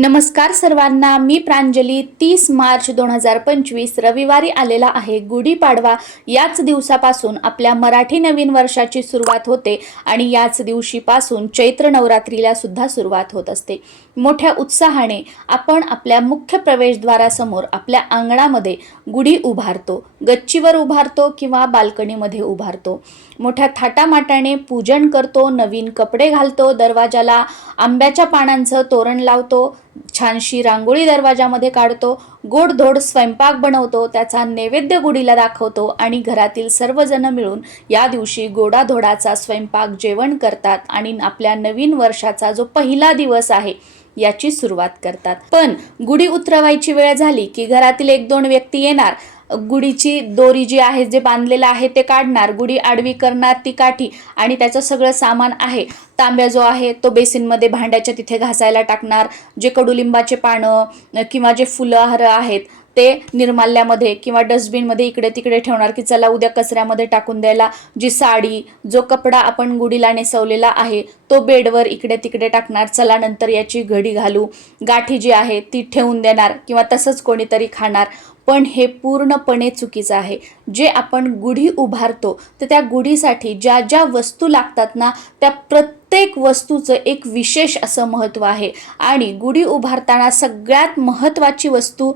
नमस्कार सर्वांना मी प्रांजली. तीस मार्च दोन हजार पंचवीस रविवारी आलेला आहे गुढीपाडवा. याच दिवसापासून आपल्या मराठी नवीन वर्षाची सुरुवात होते आणि याच दिवशीपासून चैत्र नवरात्रीला सुद्धा सुरुवात होत असते. मोठ्या उत्साहाने आपण आपल्या मुख्य प्रवेशद्वारासमोर आपल्या अंगणामध्ये गुढी उभारतो. गच्चीवर उभारतो किंवा बाल्कनीमध्ये उभारतो. मोठ्या थाटामाटाने पूजन करतो नवीन कपडे घालतो दरवाजाला आंब्याच्या पानांचं तोरण लावतो छानशी रांगोळी दरवाजामध्ये काढतो गोडधोड स्वयंपाक बनवतो त्याचा नैवेद्य गुढीला दाखवतो आणि घरातील सर्वजण मिळून या दिवशी गोडाधोडाचा स्वयंपाक जेवण करतात आणि आपल्या नवीन वर्षाचा जो पहिला दिवस आहे याची सुरुवात करतात. पण गुढी उतरवायची वेळ झाली की घरातील एक दोन व्यक्ती येणार. गुढीची दोरी जी आहे जे बांधलेलं आहे ते काढणार. गुढी आडवी करणार ती काठी आणि त्याचं सगळं सामान आहे. तांब्या जो आहे तो बेसिनमध्ये भांड्याच्या तिथे घासायला टाकणार. जे कडुलिंबाचे पानं किंवा जे फुलंहार आहेत ते निर्माल्यामध्ये किंवा डस्टबिनमध्ये इकडे तिकडे ठेवणार की चला उद्या कचऱ्यामध्ये टाकून द्यायला. जी साडी जो कपडा आपण गुढीला नेसवलेला आहे तो बेडवर इकडे तिकडे टाकणार. चला नंतर याची घडी घालू. गाठी जी आहे ती ठेवून देणार किंवा तसंच कोणीतरी खाणार. पण हे पूर्णपणे चुकीचं आहे. जे आपण गुढी उभारतो तर त्या गुढीसाठी ज्या ज्या वस्तू लागतात ना त्या प्रत्येक प्रत्येक वस्तूचं एक विशेष असं महत्त्व आहे. आणि गुढी उभारताना सगळ्यात महत्त्वाची वस्तू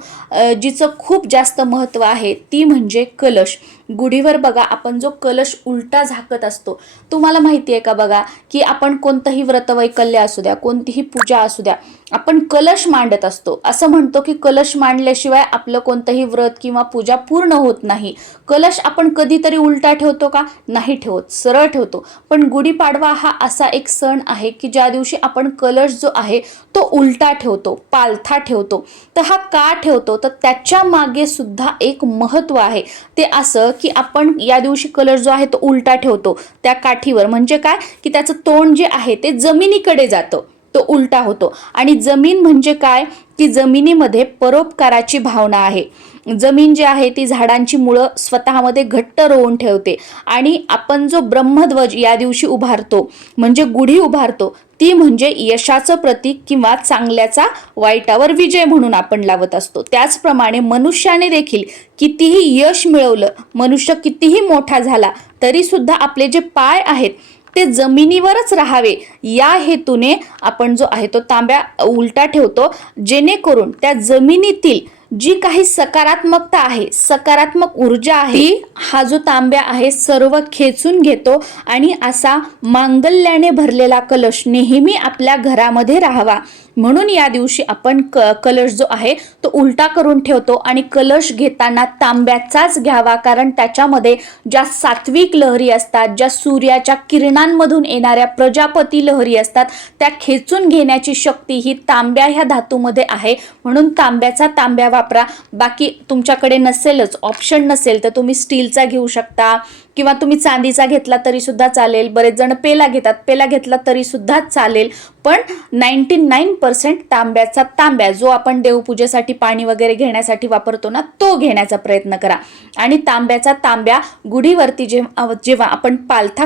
जिचं खूप जास्त महत्त्व आहे ती म्हणजे कलश. गुढीवर बघा आपण जो कलश उलटा झाकत असतो तुम्हाला माहिती आहे का बघा की आपण कोणतंही व्रतवैकल्य असू द्या कोणतीही पूजा असू द्या आपण कलश मांडत असतो. असं म्हणतो की कलश मांडल्याशिवाय आपलं कोणतंही व्रत किंवा पूजा पूर्ण होत नाही. कलश आपण कधीतरी उलटा ठेवतो का? नाही ठेवत सरळ ठेवतो. पण गुढीपाडवा हा असा एक सण आहे की ज्या दिवशी आपण कलश जो आहे तो उलटा ठेवतो पालथा ठेवतो. तर हा का ठेवतो? तर त्याच्यामागे सुद्धा एक महत्त्व आहे. ते असं की आपण या दिवशी कलर जो आहे तो उलटा ठेवतो त्या काठीवर. म्हणजे काय? की त्याचं तोंड जे आहे ते जमिनीकडे जातं. तो उलटा होतो. आणि जमीन म्हणजे काय? की जमिनीमध्ये परोपकाराची भावना आहे. जमीन जी आहे ती झाडांची मुळं स्वतःमध्ये घट्ट रोवून ठेवते आणि आपण जो ब्रह्मध्वज या दिवशी उभारतो म्हणजे गुढी उभारतो ती म्हणजे यशाचं प्रतीक किंवा चांगल्याचा वाईटावर विजय म्हणून आपण लावत असतो. त्याचप्रमाणे मनुष्याने देखील कितीही यश मिळवलं मनुष्य कितीही मोठा झाला तरीसुद्धा आपले जे पाय आहेत ते जमिनीवरच राहावे. या हेतूने आपण जो आहे तो तांब्या उलटा ठेवतो. जेणेकरून त्या जमिनीतील जी काही सकारात्मकता आहे सकारात्मक ऊर्जा आहे हा जो तांब्या आहे सर्व खेचून घेतो आणि असा मांगल्याने भरलेला कलश नेहमी आपल्या घरामध्ये राहावा. म्हणून या दिवशी आपण क कलश जो आहे तो उलटा करून ठेवतो आणि कलश घेताना तांब्याचाच घ्यावा कारण त्याच्यामध्ये ज्या सात्विक लहरी असतात ज्या सूर्याच्या किरणांमधून येणाऱ्या प्रजापती लहरी असतात त्या खेचून घेण्याची शक्ती ही तांब्या ह्या धातूमध्ये आहे. म्हणून तांब्याचा तांब्या वापरा. बाकी तुमच्याकडे नसेलच. ऑप्शन नसेल तर तुम्ही स्टीलचा घेऊ शकता. किंवा तुम्ही चांदीचा घेतला तरी सुद्धा चालेल बरेच जण पेला घेतात पेला घेतला तरी सुद्धा चालेल पण नाईन्टी नाईन पर्सेंट तांब्याचा तांब्या जो आपण देवपूजेसाठी पाणी वगैरे घेण्यासाठी वापरतो ना तो घेण्याचा प्रयत्न करा. आणि तांब्याचा तांब्या गुढीवरती जेव्हा जेव्हा आपण पालथा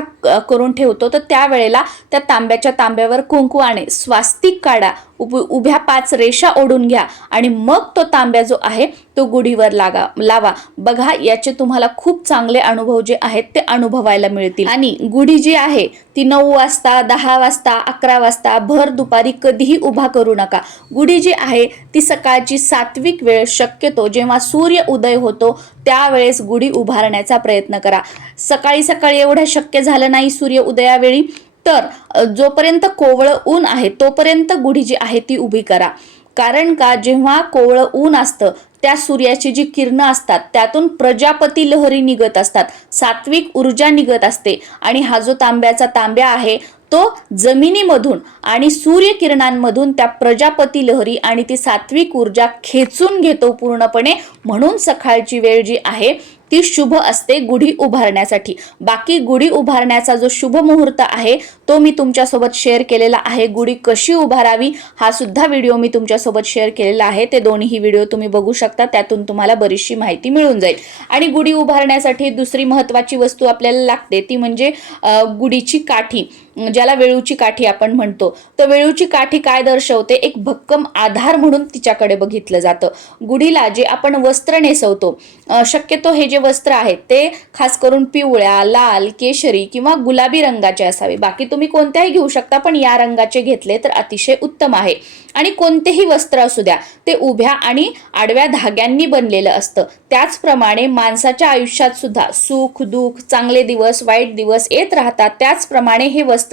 करून ठेवतो तर त्यावेळेला त्या तांब्याच्या तांब्यावर कुंकुवाने स्वास्तिक काढा उभ उभ्या पाच रेषा ओढून घ्या आणि मग तो तांब्या जो आहे तो गुढीवर लागा लावा. बघा याचे तुम्हाला खूप चांगले अनुभव जे आहेत ते अनुभवायला मिळतील. आणि गुढी जी आहे ती नऊ वाजता दहा वाजता अकरा वाजता भर दुपारी कधीही उभा करू नका. गुढी जी आहे ती सकाळची सात्विक वेळ शक्यतो जेव्हा सूर्य उदय होतो त्यावेळेस गुढी उभारण्याचा प्रयत्न करा. सकाळी सकाळी एवढं शक्य झालं नाही सूर्य उदयावेळी तर जोपर्यंत कोवळं ऊन आहे तोपर्यंत गुढी जी आहे ती उभी करा. कारण का जेव्हा कोवळं ऊन असतं त्या सूर्याची जी किरणं असतात त्यातून प्रजापती लहरी निघत असतात. सात्विक ऊर्जा निघत असते. आणि हा जो तांब्याचा तांब्या आहे तो जमिनीमधून आणि सूर्यकिरणांमधून त्या प्रजापती लहरी आणि ती सात्विक ऊर्जा खेचून घेतो पूर्णपणे. म्हणून सकाळची वेळ जी आहे ती शुभ असते गुढी उभारण्यासाठी. बाकी गुढी उभारण्याचा जो शुभ मुहूर्त आहे तो मी तुमच्यासोबत शेअर केलेला आहे. गुढी कशी उभारावी हा सुद्धा व्हिडिओ मी तुमच्यासोबत शेअर केलेला आहे. ते दोन्ही व्हिडिओ तुम्ही बघू शकता त्यातून तुम्हाला बरीचशी माहिती मिळून जाईल. आणि गुढी उभारण्यासाठी दुसरी महत्त्वाची वस्तू आपल्याला लागते ती म्हणजे गुढीची काठी. ज्याला वेळूची काठी आपण म्हणतो तर वेळूची काठी काय दर्शवते? एक भक्कम आधार म्हणून तिच्याकडे बघितलं जातं. गुढीला जे आपण वस्त्र नेसवतो शक्यतो हे जे वस्त्र आहेत ते खास करून पिवळ्या लाल केशरी किंवा गुलाबी रंगाचे असावे. बाकी तुम्ही कोणत्याही घेऊ शकता पण या रंगाचे घेतले तर अतिशय उत्तम आहे. आणि कोणतेही वस्त्र असू द्या ते उभ्या आणि आडव्या धाग्यांनी बनलेलं असतं. त्याचप्रमाणे माणसाच्या आयुष्यात सुद्धा सुख दुःख चांगले दिवस वाईट दिवस येत राहतात. त्याचप्रमाणे हे वस्त्र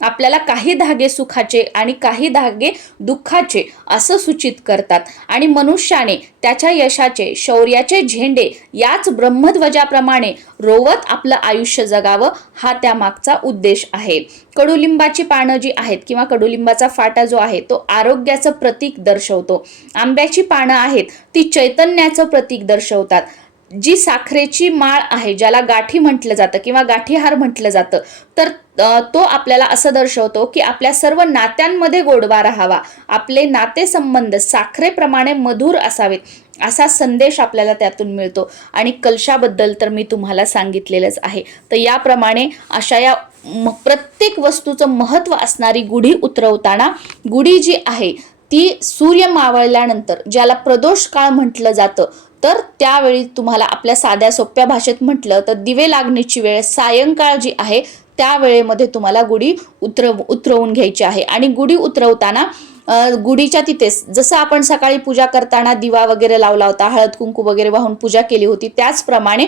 आपल्याला काही धागे सुखाचे आणि काही धागे दुःखाचे असं सूचित करतात. आणि मनुष्याने त्याच्या यशाचे शौर्याचे झेंडे याच ब्रह्मध्वजाप्रमाणे रोवत आपलं आयुष्य जगावं हा त्यामागचा उद्देश आहे. कडुलिंबाची पानं जी आहेत किंवा कडुलिंबाचा फाटा जो आहे तो आरोग्याचं प्रतीक दर्शवतो. आंब्याची पानं आहेत ती चैतन्याचं प्रतीक दर्शवतात. जी साखरेची माळ आहे ज्याला गाठी म्हटलं जातं किंवा गाठीहार म्हटलं जातं तर तो आपल्याला असं दर्शवतो की आपल्या सर्व नात्यांमध्ये गोडवा राहावा. आपले नातेसंबंध साखरेप्रमाणे मधुर असावेत असा संदेश आपल्याला त्यातून मिळतो. आणि कलशाबद्दल तर मी तुम्हाला सांगितलेलंच आहे. तर याप्रमाणे अशा या प्रत्येक वस्तूचं महत्त्व असणारी गुढी उतरवताना गुढी जी आहे ती सूर्य मावळल्यानंतर ज्याला प्रदोष काळ म्हटलं जातं तर त्यावेळी तुम्हाला आपल्या साध्या सोप्या भाषेत म्हटलं तर दिवे लागण्याची वेळ सायंकाळ जी आहे त्या वेळेमध्ये तुम्हाला गुढी उतरव उतरवून घ्यायची आहे. आणि गुढी उतरवताना गुढीच्या तिथेच जसं आपण सकाळी पूजा करताना दिवा वगैरे लावला होता हळद कुंकू वगैरे वाहून पूजा केली होती त्याचप्रमाणे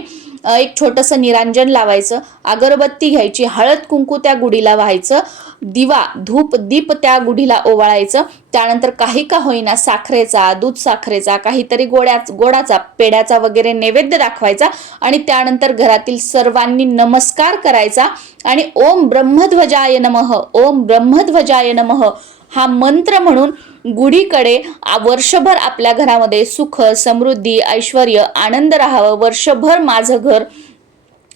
एक छोटंसं निरांजन लावायचं अगरबत्ती घ्यायची हळद कुंकू त्या गुढीला व्हायचं दिवा धूप दीप त्या गुढीला ओवाळायचं त्यानंतर काही का होईना साखरेचा दूध साखरेचा काहीतरी गोड्या गोडाचा पेड्याचा वगैरे नैवेद्य दाखवायचा आणि त्यानंतर घरातील सर्वांनी नमस्कार करायचा आणि ओम ब्रह्मध्वजाय नमः ओम ब्रह्मध्वजाय नमः हा मंत्र म्हणून गुढीकडे वर्षभर आपल्या घरामध्ये सुख समृद्धी ऐश्वर आनंद राहावं. वर्षभर माझं घर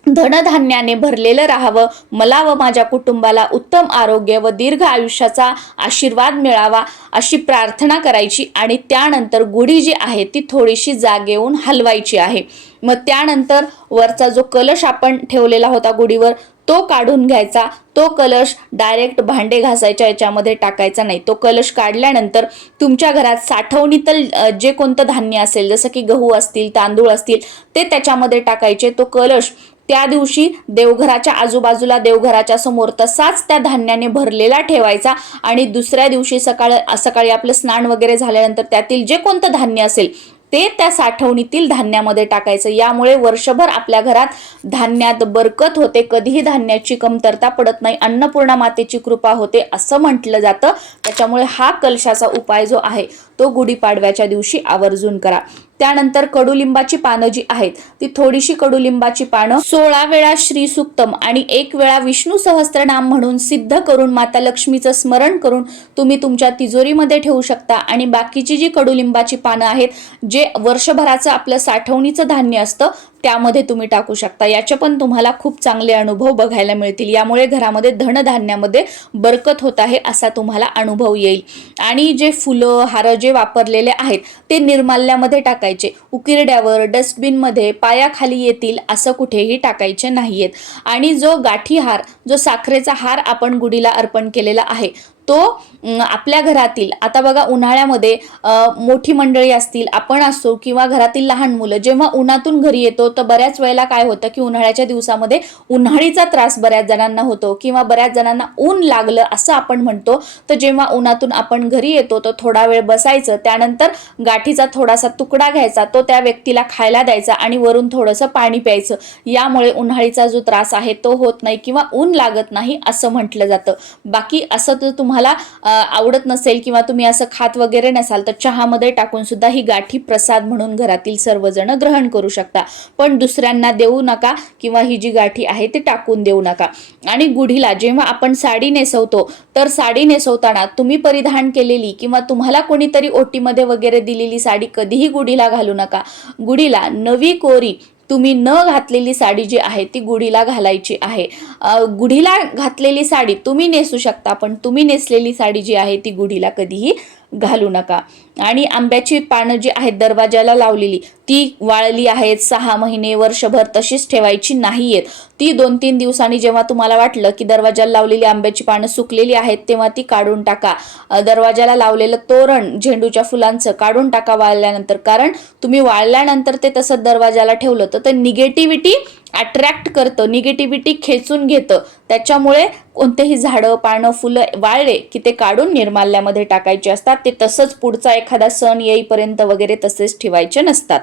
धनधान्याने भरलेलं राहावं. मला व माझ्या कुटुंबाला उत्तम आरोग्य व दीर्घ आयुष्याचा आशीर्वाद मिळावा अशी प्रार्थना करायची आणि त्यानंतर गुढी जी आहे ती थोडीशी जागेऊन हलवायची आहे. मग त्यानंतर वरचा जो कलश आपण ठेवलेला होता गुढीवर तो काढून घ्यायचा तो कलश डायरेक्ट भांडे घासायच्या याच्यामध्ये टाकायचा नाही. तो कलश काढल्यानंतर तुमच्या घरात साठवणीतल जे कोणतं धान्य असेल जसं की गहू असतील तांदूळ असतील ते त्याच्यामध्ये टाकायचे. तो कलश त्या दिवशी देवघराच्या आजूबाजूला देवघराच्या समोर तसाच त्या धान्याने भरलेला ठेवायचा आणि दुसऱ्या दिवशी सकाळ सकाळी आपलं स्नान वगैरे झाल्यानंतर त्यातील जे कोणतं धान्य असेल ते त्या साठवणीतील धान्यामध्ये टाकायचं. यामुळे वर्षभर आपल्या घरात धान्यात बरकत होते. कधीही धान्याची कमतरता पडत नाही. अन्नपूर्णा मातेची कृपा होते असं म्हटलं जातं. त्याच्यामुळे हा कलशाचा उपाय जो आहे तो गुढीपाडव्याच्या दिवशी आवर्जून करा. त्यानंतर कडुलिंबाची पानं जी आहेत ती थोडीशी कडुलिंबाची पानं सोळा वेळा श्री सुक्तम आणि एक वेळा विष्णू सहस्त्रनाम म्हणून सिद्ध करून माता लक्ष्मीचं स्मरण करून तुम्ही तुमच्या तिजोरीमध्ये ठेवू शकता. आणि बाकीची जी कडुलिंबाची पानं आहेत जे वर्षभराचं आपलं साठवणीचं धान्य असतं त्यामध्ये तुम्ही टाकू शकता. याचे पण तुम्हाला खूप चांगले अनुभव बघायला मिळतील. यामुळे घरामध्ये धनधान्यामध्ये बरकत होत आहे असा तुम्हाला अनुभव येईल. आणि जे फुलं हार जे वापरलेले आहेत ते निर्माल्यामध्ये टाकायचे. उकिरड्यावर डस्टबिनमध्ये पायाखाली येतील असं कुठेही टाकायचे नाहीयेत. आणि जो गाठी हार जो साखरेचा हार आपण गुढीला अर्पण केलेला आहे तो आपल्या घरातील आता बघा उन्हाळ्यामध्ये मोठी मंडळी असतील आपण असो किंवा घरातील लहान मुलं जेव्हा उन्हातून घरी येतो तर बऱ्याच वेळेला काय होतं की उन्हाळ्याच्या दिवसामध्ये उन्हाळीचा त्रास बऱ्याच जणांना होतो किंवा बऱ्याच जणांना ऊन लागलं असं आपण म्हणतो. तर जेव्हा उन्हातून आपण घरी येतो तर थोडा वेळ बसायचं त्यानंतर गाठीचा थोडासा तुकडा घ्यायचा तो त्या व्यक्तीला खायला द्यायचा आणि वरून थोडंसं पाणी प्यायचं. यामुळे उन्हाळीचा जो त्रास आहे तो होत नाही किंवा ऊन लागत नाही असं म्हटलं जातं. बाकी असं तर तुम्हाला तुम्हाला आवडत नसेल किंवा तुम्ही असं खात वगैरे नसाल तर चहामध्ये टाकून सुद्धा ही गाठी प्रसाद म्हणून घरातील सर्वजण ग्रहण करू शकता. पण दुसऱ्यांना देऊ नका किंवा ही जी गाठी आहे ती टाकून देऊ नका. आणि गुढीला जेव्हा आपण साडी नेसवतो तर साडी नेसवताना तुम्ही परिधान केलेली किंवा तुम्हाला कोणीतरी ओटीमध्ये वगैरे दिलेली साडी कधीही गुढीला घालू नका. गुढीला नवी कोरी तुम्ही न घातलेली साडी जी आहे ती गुढीला घालायची आहे. गुढीला घातलेली साडी तुम्ही नेसू शकता पण तुम्ही नेसलेली साडी जी आहे ती गुढीला कधीही घालू नका. आणि आंब्याची पानं जी आहेत दरवाजाला लावलेली ती वाळली आहेत सहा महिने वर्षभर तशीच ठेवायची नाही आहेत ती दोन तीन दिवसांनी जेव्हा तुम्हाला वाटलं की दरवाजाला लावलेली आंब्याची पानं सुकलेली आहेत तेव्हा ती काढून टाका. दरवाजाला लावलेलं तोरण झेंडूच्या फुलांचं काढून टाका वाळल्यानंतर. कारण तुम्ही वाळल्यानंतर ते तसं दरवाजाला ठेवलं तर ते निगेटिव्हिटी अट्रॅक्ट करतं निगेटिव्हिटी खेचून घेतं. त्याच्यामुळे कोणतेही झाडं पानं फुलं वाळले की ते काढून निर्माल्यामध्ये टाकायचे असतात. ते तसंच पुढचा एखादा सण येईपर्यंत वगैरे तसेच ठेवायचे नसतात.